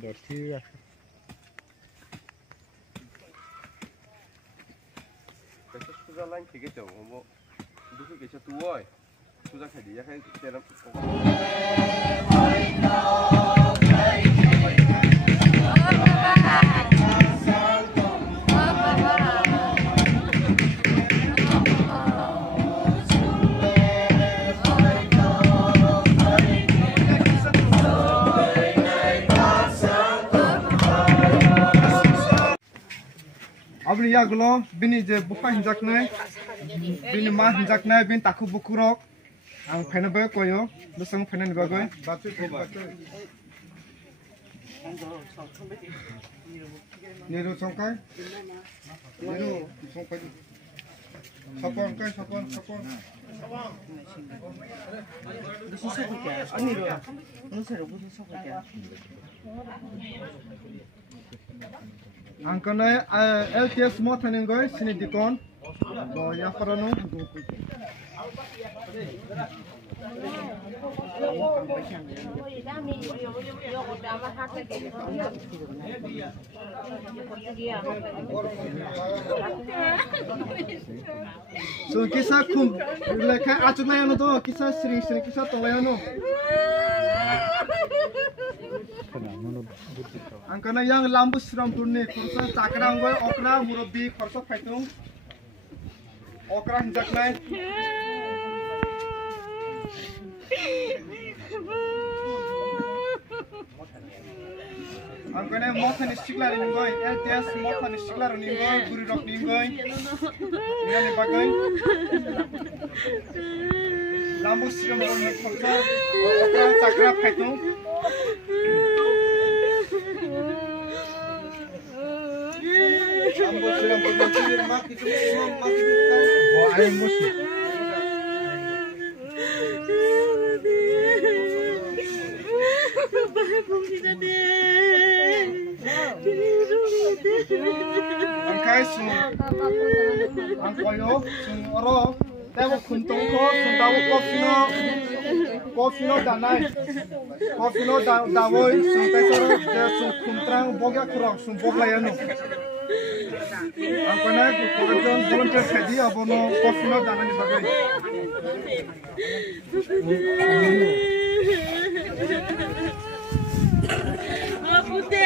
Berarti ya. Cái sugar line thì cái chỗ mà đúng cái chỗ tuổi sugar khai đi khai để làm Abni ya gulo bini je buka hinjak nai bini ma hinjak nai bini taku bukurok ang phena ba koyo dusang phena ni bagoi niru songkai sapon kai sapon 무슨 소리야? 아니로 무슨 무슨 소리야? ang kanai LTS mo thanin goi sini dikon bo ya parano so kisa kum lekha achulay ano to kisa sri kisa tolayano ang kana yang lambu siram turne kursa chakrang goi okra murabbi khorsa phaitung okra hinjak nai ang kana mothan stiklar ni goi LTS mothan stiklar ni goi guri rok ni goi ni bagai lambu siram turne khorsa okra chakra phaitung Ambo silang berbentuk mak itu mak itu kan. Wah, ayam musuh. Angkai sung, angkoyo sung oro. Tahu kuntung ko, sung tahu kopi no danai, kopi no dawoi sung tahu sung kuntrang boga kurang sung boglayano. Ang kanay kukurjon volunteer khadi abono coffee no dana ni bagay. Abude.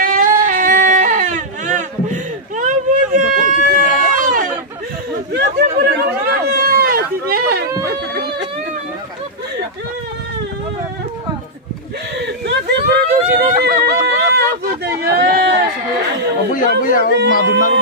Abuya maduna ru.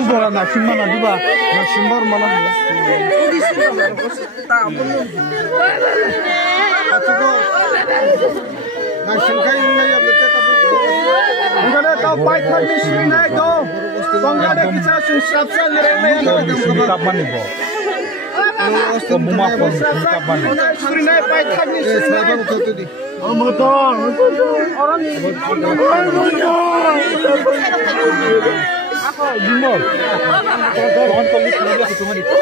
Sudah nak simpan lagi bah, nak simpan malah. Nak simpan ini ya betul tapi. Enggak ada kau baik lagi sini naik kau. Enggak ada kita susah ni. Kapan ni bo? Semua pun kapan? Sini naik baik lagi sini. Oh betul. Orang ni. Gimol. Jangan kali kerja itu mah itu.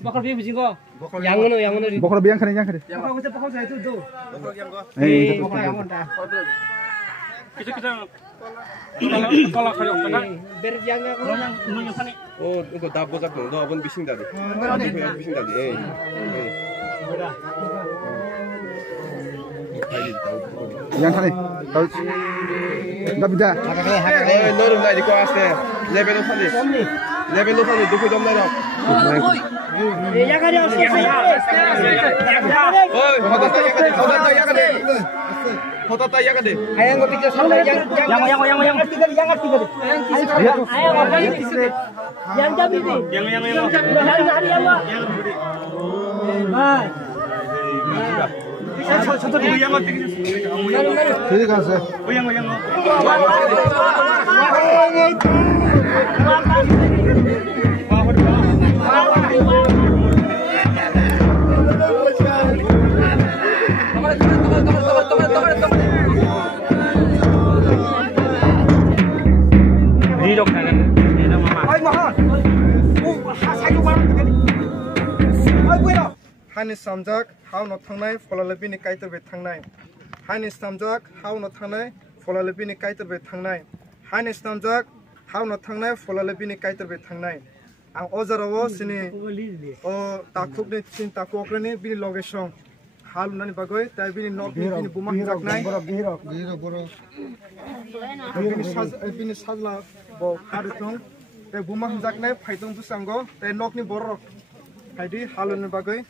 Bakal biar bijing kok. Yang ngono. Bokor biang kene yang kene. Bakal saya itu tuh. Eh, Bakal yang ngono. Kita kalau kan Biar jangan yang sana. Oh, 이거 다 보자. 너 아번 비싱다리. 비싱다리. 에이. yang kene. Tahu. Enggak beda. 에이, 너는 나 이거 왔을 때 레벨 높아니. 레벨 높아니 누구 좀 내려. Jangan dia 어이, 받았다 야가네. 받았다 야가네. Ayang ngerti ke sana yang yang jabi ni. Yang hari apa? Jadi kan saya. Hani samjak how no thangnai folalebi ni kaitor be thangnai hani samjak how no thangnai folalebi ni kaitor be thangnai hani samjak how no thangnai folalebi ni kaitor be thangnai ang ojarawo sini o takuk ni chin takok ni bini location hal nani bagoi tai bini nok bini buma jaknai bini sajla bo kaditong te buma jaknai phaitong busango te nok ni borok haidi halon bagoi